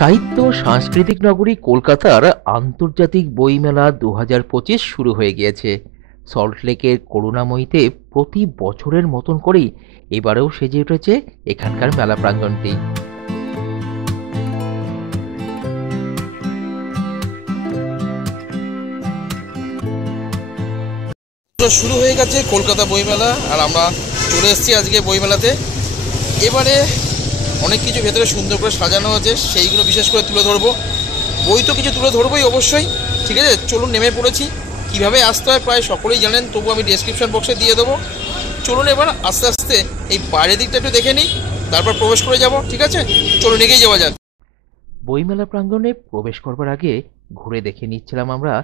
সাহিত্য ও সাংস্কৃতিক নগরী কলকাতার আন্তর্জাতিক বইমেলা 2025 শুরু হয়ে গিয়েছে। সল্টলেকের করুণাময়ীতে প্রতি বছরের মতন করেই এবারেও সেজে উঠেছে এখানকার মেলা প্রাঙ্গণটি। তো শুরু হয়ে গেছে কলকাতা বইমেলা, আর আমরা চলে এসেছি আজকে বইমেলাতে। এবারে অনেক কিছু ভেতরে সুন্দর করে সাজানো আছে, সেইগুলো বিশেষ করে তুলে ধরবো। বই তো কিছু তুলে ধরবোই অবশ্যই। ঠিক আছে, চলুন নেমে পড়েছি। কীভাবে আসতে হয় প্রায় সকলেই জানেন, তবু আমি ডেসক্রিপশন বক্সে দিয়ে দেবো। চলুন এবার আস্তে আস্তে এই বাইরের দিকটা একটু দেখে নিই, তারপর প্রবেশ করে যাব। ঠিক আছে, চলুন এগিয়ে যাওয়া যাক। বইমেলা প্রাঙ্গণে প্রবেশ করবার আগে ঘুরে দেখে নিচ্ছিলাম আমরা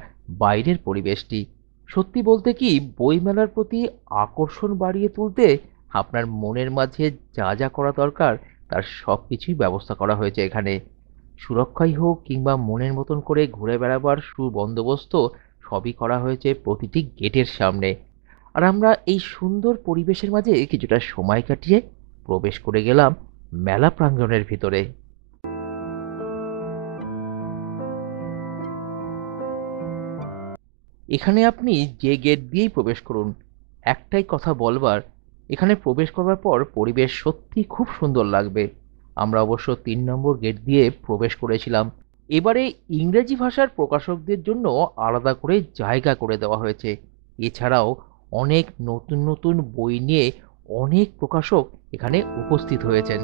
বাইরের পরিবেশটি। সত্যি বলতে কি, বইমেলার প্রতি আকর্ষণ বাড়িয়ে তুলতে আপনার মনের মাঝে যা যা করা দরকার তার সব কিছুই ব্যবস্থা করা হয়েছে এখানে। সুরক্ষাই হোক কিংবা মনের মতন করে ঘুরে বেড়াবার সুবন্দোবস্ত সবই করা হয়েছে প্রতিটি গেটের সামনে। আর আমরা এই সুন্দর পরিবেশের মাঝে কিছুটা সময় কাটিয়ে প্রবেশ করে গেলাম মেলা প্রাঙ্গণের ভিতরে। এখানে আপনি যে গেট দিয়েই প্রবেশ করুন, একটাই কথা বলবার, এখানে প্রবেশ করবার পর পরিবেশ সত্যি খুব সুন্দর লাগবে। আমরা অবশ্য 3 নম্বর গেট দিয়ে প্রবেশ করেছিলাম। এবারে ইংরেজি ভাষার প্রকাশকদের জন্য আলাদা করে জায়গা করে দেওয়া হয়েছে। এছাড়াও অনেক নতুন নতুন বই নিয়ে অনেক প্রকাশক এখানে উপস্থিত হয়েছেন।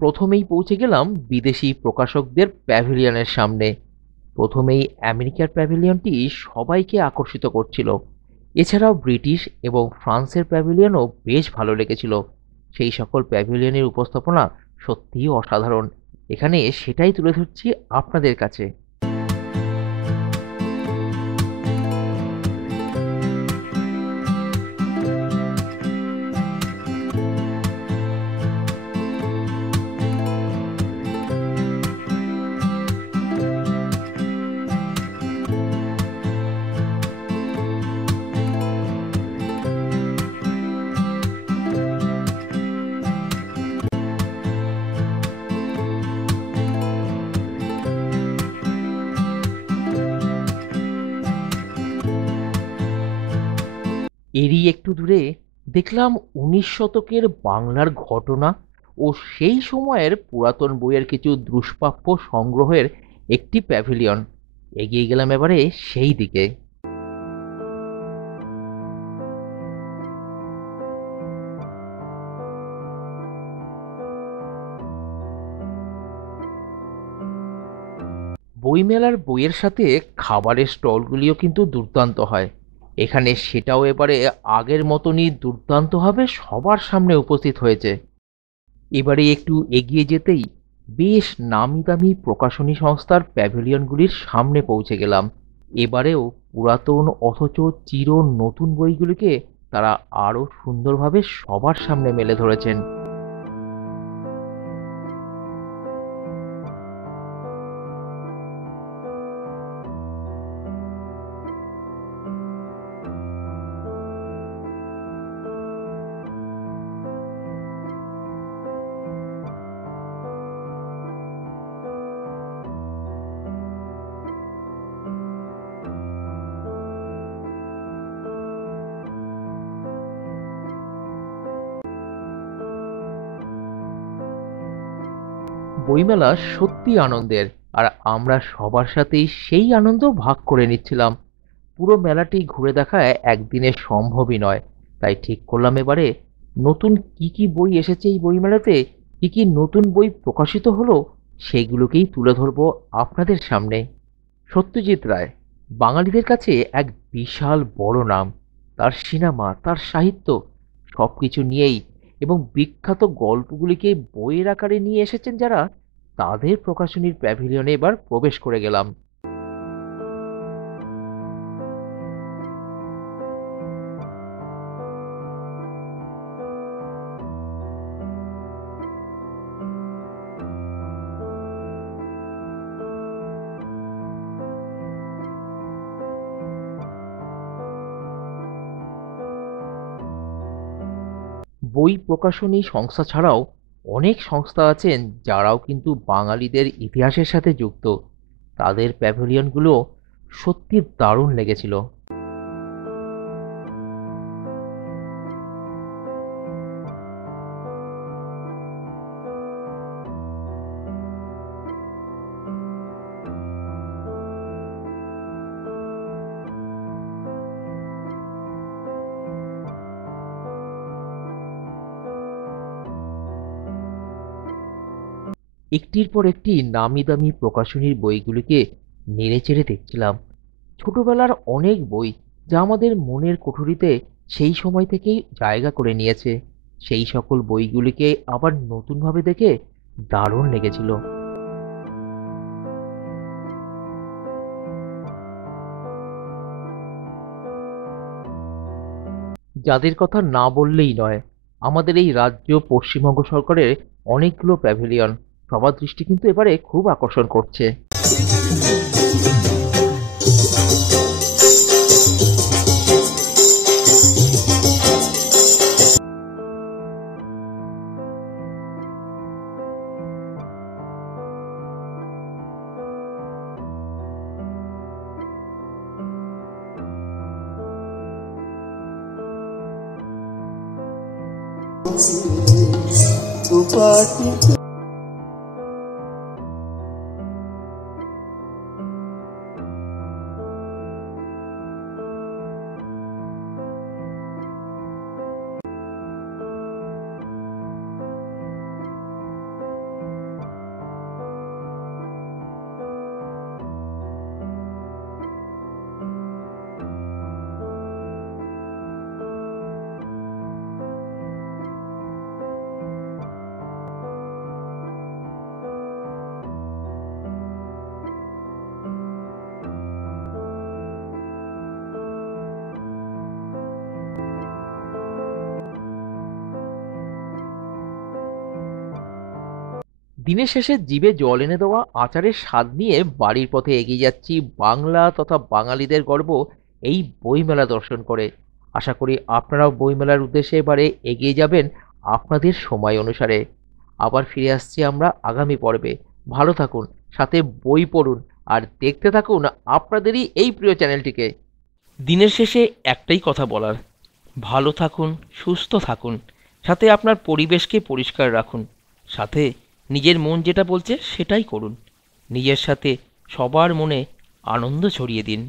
প্রথমেই পৌঁছে গেলাম বিদেশি প্রকাশকদের প্যাভিলিয়নের সামনে। প্রথমেই আমেরিকার প্যাভিলিয়নটি সবাইকে আকর্ষিত করছিল। এছাড়াও ব্রিটিশ এবং ফ্রান্সের প্যাভিলিয়নও বেশ ভালো লেগেছিল। সেই সকল প্যাভিলিয়নের উপস্থাপনা সত্যিই অসাধারণ। এখানে সেটাই তুলে ধরছি আপনাদের কাছে। এরই একটু দূরে দেখলাম 19 শতকের বাংলার ঘটনা ও সেই সময়ের পুরাতন বইয়ের কিছু দুষ্প্রাপ্য সংগ্রহের একটি প্যাভিলিয়ন। এগিয়ে গেলাম এবারে সেই দিকে। বইমেলার বইয়ের সাথে খাবারের স্টলগুলিও কিন্তু দুর্দান্ত হয়। এখানে সেটাও এবারে আগের মতনই দুর্দান্তভাবে সবার সামনে উপস্থিত হয়েছে। এবারে একটু এগিয়ে যেতেই বেশ নামি দামি প্রকাশনী সংস্থার প্যাভিলিয়নগুলির সামনে পৌঁছে গেলাম। এবারেও পুরাতন অথচ চির নতুন বইগুলিকে তারা আরো সুন্দরভাবে সবার সামনে মেলে ধরেছেন। বইমেলা সত্যি আনন্দের, আর আমরা সবার সাথেই সেই আনন্দ ভাগ করে নিচ্ছিলাম। পুরো মেলাটি ঘুরে দেখা একদিনে সম্ভবই নয়, তাই ঠিক করলাম এবারে নতুন কি কি বই এসেছে এই বইমেলাতে, কি কি নতুন বই প্রকাশিত হলো, সেইগুলোকেই তুলে ধরবো আপনাদের সামনে। সত্যজিৎ রায় বাঙালিদের কাছে এক বিশাল বড় নাম। তার সিনেমা, তার সাহিত্য সবকিছু নিয়েই এবং বিখ্যাত গল্পগুলিকে বইয়ের আকারে নিয়ে এসেছেন যারা, তাদের প্রকাশনীর প্যাভিলিয়নে এবার প্রবেশ করে গেলাম। বই প্রকাশনী সংস্থা ছাড়াও অনেক সংস্থা আছেন যারাও কিন্তু বাঙালিদের ইতিহাসের সাথে যুক্ত। তাদের প্যাভিলিয়নগুলো সত্যি দারুণ লেগেছিল। একটির পর একটি নামি দামি প্রকাশনীর বইগুলিকে নেড়েচেড়ে দেখছিলাম। ছোটবেলার অনেক বই যা আমাদের মনের কুঠুরিতে সেই সময় থেকেই জায়গা করে নিয়েছে, সেই সকল বইগুলিকে আবার নতুনভাবে দেখে দারুণ লেগেছিল। যাদের কথা না বললেই নয়, আমাদের এই রাজ্য পশ্চিমবঙ্গ সরকারের অনেকগুলো প্যাভিলিয়ন সবার দৃষ্টি কিন্তু এবারে খুব আকর্ষণ করছে। দিনের শেষে জিভে জল এনে দেওয়া আচারের স্বাদ নিয়ে বাড়ির পথে এগিয়ে যাচ্ছি বাংলা তথা বাঙালিদের গর্ব এই বইমেলা দর্শন করে। আশা করি আপনারাও বইমেলার উদ্দেশ্যে এবারে এগিয়ে যাবেন আপনাদের সময় অনুসারে। আবার ফিরে আসছি আমরা আগামী পর্বে। ভালো থাকুন, সাথে বই পড়ুন আর দেখতে থাকুন আপনাদেরই এই প্রিয় চ্যানেলটিকে। দিনের শেষে একটাই কথা বলার, ভালো থাকুন, সুস্থ থাকুন, সাথে আপনার পরিবেশকে পরিষ্কার রাখুন, সাথে নিজের মন যেটা বলছে সেটাই করুন। নিজের সাথে সবার মনে আনন্দ ছড়িয়ে দিন।